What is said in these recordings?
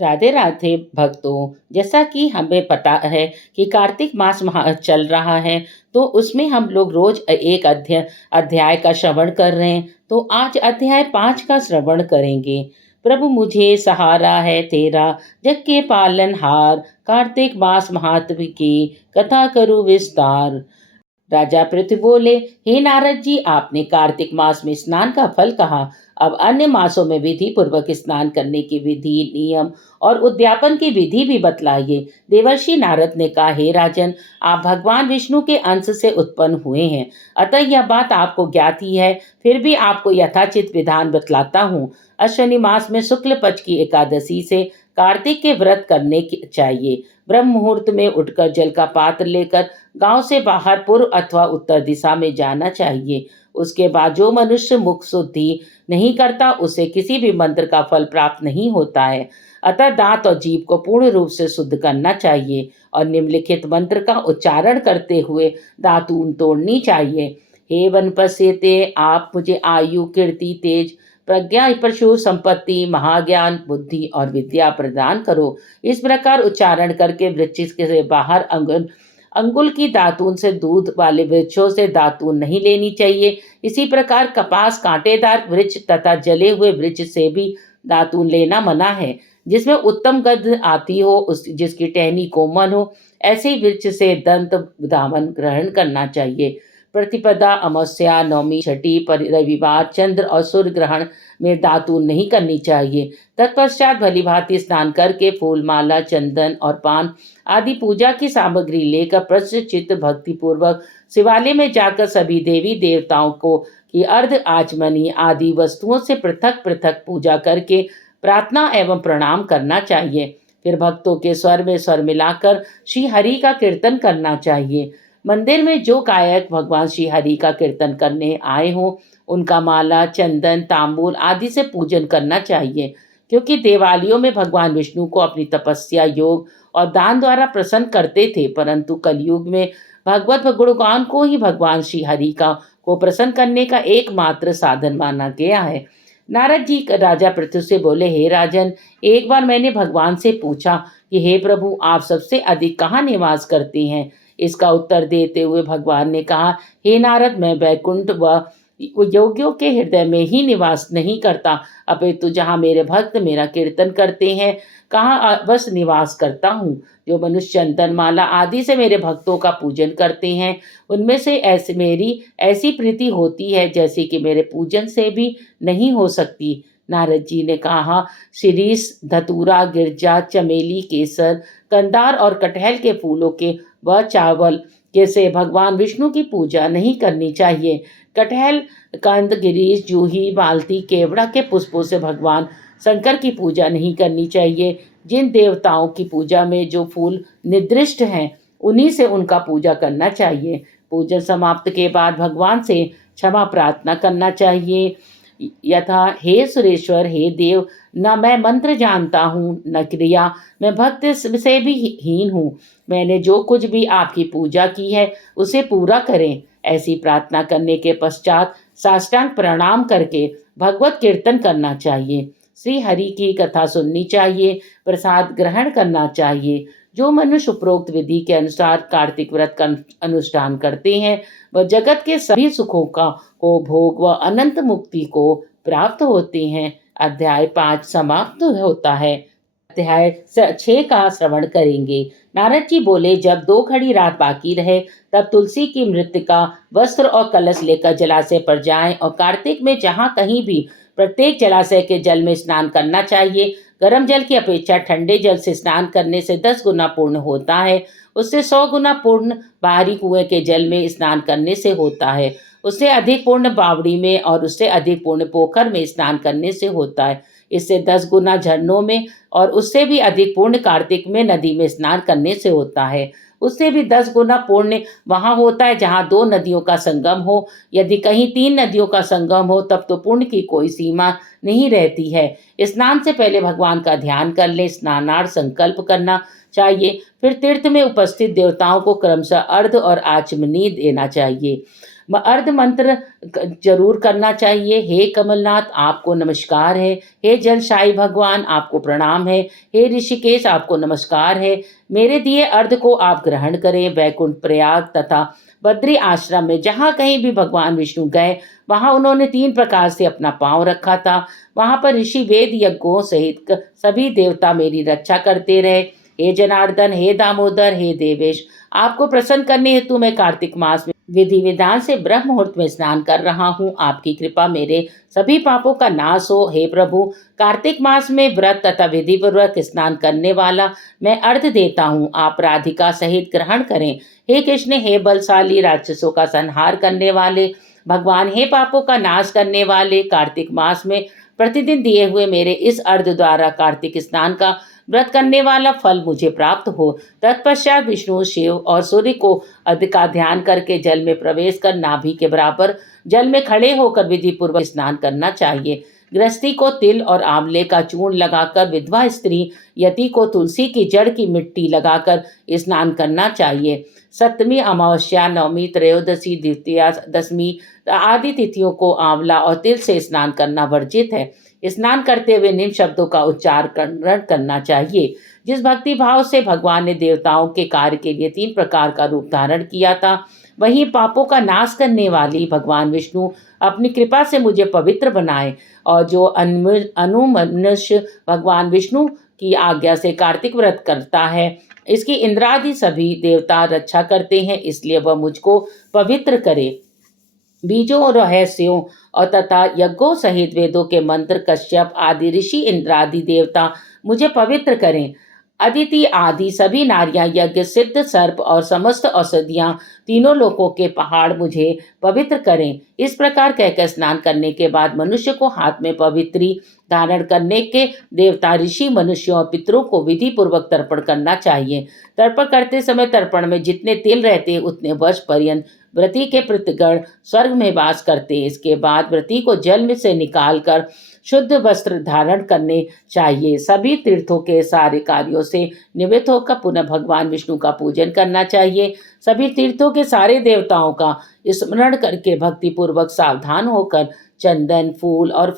राधे राधे भक्तों, जैसा कि हमें पता है कि कार्तिक मास महा चल रहा है, तो उसमें हम लोग रोज एक अध्याय का श्रवण कर रहे हैं। तो आज अध्याय 5 का श्रवण करेंगे। प्रभु मुझे सहारा है तेरा, जग के पालनहार, कार्तिक मास महात्म की कथा करूँ विस्तार। राजा पृथु बोले, हे नारद जी, आपने कार्तिक मास में स्नान का फल कहा। अब अन्य मासों में विधि पूर्वक स्नान करने की विधि, नियम और उद्यापन की विधि भी बतलाइए। देवर्षि नारद ने कहा, हे राजन, आप भगवान विष्णु के अंश से उत्पन्न हुए हैं, अतः यह बात आपको ज्ञात ही है। फिर भी आपको यथाचित विधान बतलाता हूँ। अश्विनी मास में शुक्ल पक्ष की एकादशी से कार्तिक के व्रत करने चाहिए। ब्रह्म मुहूर्त में उठकर जल का पात्र लेकर गांव से बाहर पूर्व अथवा उत्तर दिशा में जाना चाहिए। उसके बाद जो मनुष्य मुख शुद्धि नहीं करता, उसे किसी भी मंत्र का फल प्राप्त नहीं होता है। अतः दांत और जीभ को पूर्ण रूप से शुद्ध करना चाहिए और निम्नलिखित मंत्र का उच्चारण करते हुए दातून तोड़नी चाहिए। हे वनपस्यते, आप मुझे आयु, कीर्ति, तेज, प्रज्ञा, प्रचुर संपत्ति, महाज्ञान, बुद्धि और विद्या प्रदान करो। इस प्रकार उच्चारण करके वृक्ष के बाहर अंगुल की दातून से दूध वाले वृक्षों से दातून नहीं लेनी चाहिए। इसी प्रकार कपास, कांटेदार वृक्ष तथा जले हुए वृक्ष से भी दातून लेना मना है। जिसमें उत्तम गंध आती हो, उस जिसकी टहनी कोमल हो, ऐसे वृक्ष से दंत धामन ग्रहण करना चाहिए। प्रतिपदा, अमावस्या, नवमी, छठी, रविवार, चंद्र और सूर्य ग्रहण में दातून नहीं करनी चाहिए। तत्पश्चात भलीभांति स्नान करके फूल माला, चंदन और पान आदि पूजा की सामग्री लेकर प्रश्चित भक्ति पूर्वक शिवालय में जाकर सभी देवी देवताओं को की अर्ध आचमनी आदि वस्तुओं से पृथक पृथक पूजा करके प्रार्थना एवं प्रणाम करना चाहिए। फिर भक्तों के स्वर में स्वर मिलाकर श्री हरि का कीर्तन करना चाहिए। मंदिर में जो गायक भगवान श्री हरि का कीर्तन करने आए हों, उनका माला, चंदन, तांबूल आदि से पूजन करना चाहिए, क्योंकि देवालयों में भगवान विष्णु को अपनी तपस्या, योग और दान द्वारा प्रसन्न करते थे। परंतु कलयुग में भगवत गुणगान को ही भगवान श्री हरि का को प्रसन्न करने का एकमात्र साधन माना गया है। नारद जी राजा पृथु से बोले, हे राजन, एक बार मैंने भगवान से पूछा कि हे प्रभु, आप सबसे अधिक कहाँ निवास करते हैं। इसका उत्तर देते हुए भगवान ने कहा, हे नारद, मैं वैकुंठ व योगियों के हृदय में ही निवास नहीं करता, अपितु जहाँ मेरे भक्त मेरा कीर्तन करते हैं, कहाँ बस निवास करता हूँ। जो मनुष्य चंदन माला आदि से मेरे भक्तों का पूजन करते हैं, उनमें से ऐसे मेरी ऐसी प्रीति होती है जैसे कि मेरे पूजन से भी नहीं हो सकती। नारद जी ने कहा, शिरीष, धतूरा, गिरजा, चमेली, केसर, कंदार और कटहल के फूलों के व चावल के से भगवान विष्णु की पूजा नहीं करनी चाहिए। कटहल, कंद, गिरीश, जूही, मालती, केवड़ा के पुष्पों से भगवान शंकर की पूजा नहीं करनी चाहिए। जिन देवताओं की पूजा में जो फूल निर्दिष्ट हैं, उन्हीं से उनका पूजा करना चाहिए। पूजन समाप्त के बाद भगवान से क्षमा प्रार्थना करना चाहिए, यथा, हे सुरेश्वर, हे देव, न मैं मंत्र जानता हूँ न क्रिया, मैं भक्त से भी हीन हूँ। मैंने जो कुछ भी आपकी पूजा की है उसे पूरा करें। ऐसी प्रार्थना करने के पश्चात साष्टांग प्रणाम करके भगवत कीर्तन करना चाहिए। श्री हरि की कथा सुननी चाहिए, प्रसाद ग्रहण करना चाहिए। जो मनुष्य उपरोक्त विधि के अनुसार कार्तिक व्रत का अनुष्ठान करते हैं, वह जगत के सभी सुखों को भोग व अनंत मुक्ति को प्राप्त होते हैं। अध्याय 5 समाप्त होता है। अध्याय 6 का श्रवण करेंगे। नारद जी बोले, जब 2 घड़ी रात बाकी रहे, तब तुलसी की मृतिका, वस्त्र और कलश लेकर जलाशय पर जाएं और कार्तिक में जहाँ कहीं भी प्रत्येक जलाशय के जल में स्नान करना चाहिए। गर्म जल की अपेक्षा ठंडे जल से स्नान करने से 10 गुना पूर्ण होता है। उससे 100 गुना पूर्ण बाहरी कुएं के जल में स्नान करने से होता है। उससे अधिक पूर्ण बावड़ी में और उससे अधिक पूर्ण पोखर में स्नान करने से होता है। इससे 10 गुना झरनों में और उससे भी अधिक पूर्ण कार्तिक में नदी में स्नान करने से होता है। उससे भी 10 गुना पुण्य वहाँ होता है जहाँ 2 नदियों का संगम हो। यदि कहीं 3 नदियों का संगम हो, तब तो पुण्य की कोई सीमा नहीं रहती है। स्नान से पहले भगवान का ध्यान कर ले, स्नानार्थ संकल्प करना चाहिए। फिर तीर्थ में उपस्थित देवताओं को क्रमशः अर्घ और आचमनी देना चाहिए। अर्ध मंत्र जरूर करना चाहिए। हे कमलनाथ आपको नमस्कार है, हे जलशाही भगवान आपको प्रणाम है, हे ऋषिकेश आपको नमस्कार है। मेरे दिए अर्ध को आप ग्रहण करें। वैकुंठ, प्रयाग तथा बद्री आश्रम में जहाँ कहीं भी भगवान विष्णु गए, वहाँ उन्होंने 3 प्रकार से अपना पाँव रखा था। वहाँ पर ऋषि वेद यज्ञों सहित सभी देवता मेरी रक्षा करते रहे। हे जनार्दन, हे दामोदर, हे देवेश, आपको प्रसन्न करने हेतु मैं कार्तिक मास में विधि विधान से ब्रह्म मुहूर्त में स्नान कर रहा हूँ। आपकी कृपा मेरे सभी पापों का नाश हो। हे प्रभु, कार्तिक मास में व्रत तथा विधि पूर्वक स्नान करने वाला मैं अर्घ देता हूँ, आप राधिका सहित ग्रहण करें। हे कृष्ण, हे बलशाली, राक्षसों का संहार करने वाले भगवान, हे पापों का नाश करने वाले, कार्तिक मास में प्रतिदिन दिए हुए मेरे इस अर्घ द्वारा कार्तिक स्नान का व्रत करने वाला फल मुझे प्राप्त हो। तत्पश्चात विष्णु, शिव और सूर्य को अर्घ का ध्यान करके जल में प्रवेश कर नाभि के बराबर जल में खड़े होकर विधि पूर्वक स्नान करना चाहिए। गृहस्थी को तिल और आंवले का चूर्ण लगाकर, विधवा स्त्री यति को तुलसी की जड़ की मिट्टी लगाकर स्नान करना चाहिए। सप्तमी, अमावस्या, नवमी, त्रयोदशी, द्वितीया, दशमी आदि तिथियों को आंवला और तिल से स्नान करना वर्जित है। स्नान करते हुए निम्न शब्दों का उच्चारण करना चाहिए। जिस भक्ति भाव से भगवान ने देवताओं के कार्य के लिए 3 प्रकार का रूप धारण किया था, वहीं पापों का नाश करने वाली भगवान विष्णु अपनी कृपा से मुझे पवित्र बनाए। और जो अनुमनुष्य भगवान विष्णु की आज्ञा से कार्तिक व्रत करता है, इसकी इंद्रादि सभी देवता रक्षा करते हैं, इसलिए वह मुझको पवित्र करे। बीजों और रहस्यों और तथा यज्ञों सहित वेदों के मंत्र, कश्यप आदि ऋषि, इंद्रादि देवता मुझे पवित्र करें। अदिति आदि सभी नारियां, यज्ञ, सिद्ध सर्प और समस्त औषधियां, तीनों लोकों के पहाड़ मुझे पवित्र करें। इस प्रकार कहकर स्नान करने के बाद मनुष्य को हाथ में पवित्री धारण करने के देवता, ऋषि, मनुष्यों और पितरों को विधि पूर्वक तर्पण करना चाहिए। तर्पण करते समय तर्पण में जितने तिल रहते हैं, उतने वर्ष पर्यंत व्रती के पितृगण स्वर्ग में वास करते हैं। इसके बाद व्रती को जल में से निकालकर शुद्ध वस्त्र धारण करने चाहिए। सभी तीर्थों के सारे कार्यों से निवृत्त होकर पुनः भगवान विष्णु का पूजन करना चाहिए। सभी तीर्थों के सारे देवताओं का स्मरण करके भक्ति पूर्वक सावधान होकर चंदन, फूल और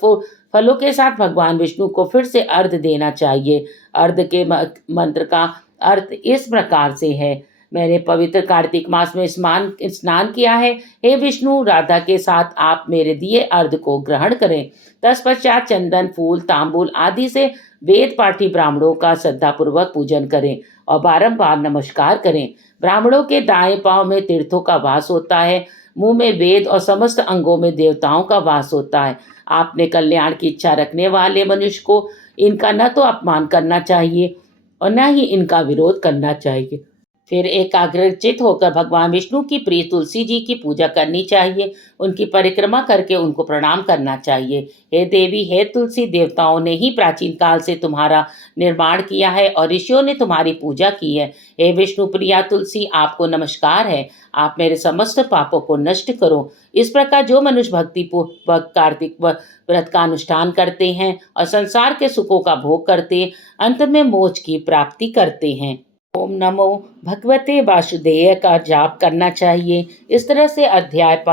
फलों के साथ भगवान विष्णु को फिर से अर्घ देना चाहिए। अर्घ के मंत्र का अर्थ इस प्रकार से है। मैंने पवित्र कार्तिक मास में स्नान किया है। हे विष्णु, राधा के साथ आप मेरे दिए अर्घ को ग्रहण करें। तत्पश्चात चंदन, फूल, तांबूल आदि से वेद पाठी ब्राह्मणों का श्रद्धापूर्वक पूजन करें और बारंबार नमस्कार करें। ब्राह्मणों के दाएं पांव में तीर्थों का वास होता है, मुंह में वेद और समस्त अंगों में देवताओं का वास होता है। आपने कल्याण की इच्छा रखने वाले मनुष्य को इनका न तो अपमान करना चाहिए और न ही इनका विरोध करना चाहिए। फिर एकाग्रचित होकर भगवान विष्णु की प्रिय तुलसी जी की पूजा करनी चाहिए। उनकी परिक्रमा करके उनको प्रणाम करना चाहिए। हे देवी, हे तुलसी, देवताओं ने ही प्राचीन काल से तुम्हारा निर्माण किया है और ऋषियों ने तुम्हारी पूजा की है। हे विष्णु प्रिया तुलसी, आपको नमस्कार है। आप मेरे समस्त पापों को नष्ट करो। इस प्रकार जो मनुष्य भक्ति पूर्वक कार्तिक व्रत का अनुष्ठान करते हैं और संसार के सुखों का भोग करते, अंत में मोक्ष की प्राप्ति करते हैं। ओम नमो भगवते वासुदेव का जाप करना चाहिए। इस तरह से अध्याय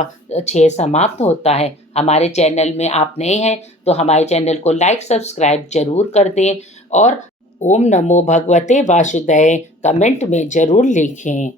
6 समाप्त होता है। हमारे चैनल में आप नए हैं तो हमारे चैनल को लाइक, सब्सक्राइब जरूर कर दें और ओम नमो भगवते वासुदेव कमेंट में जरूर लिखें।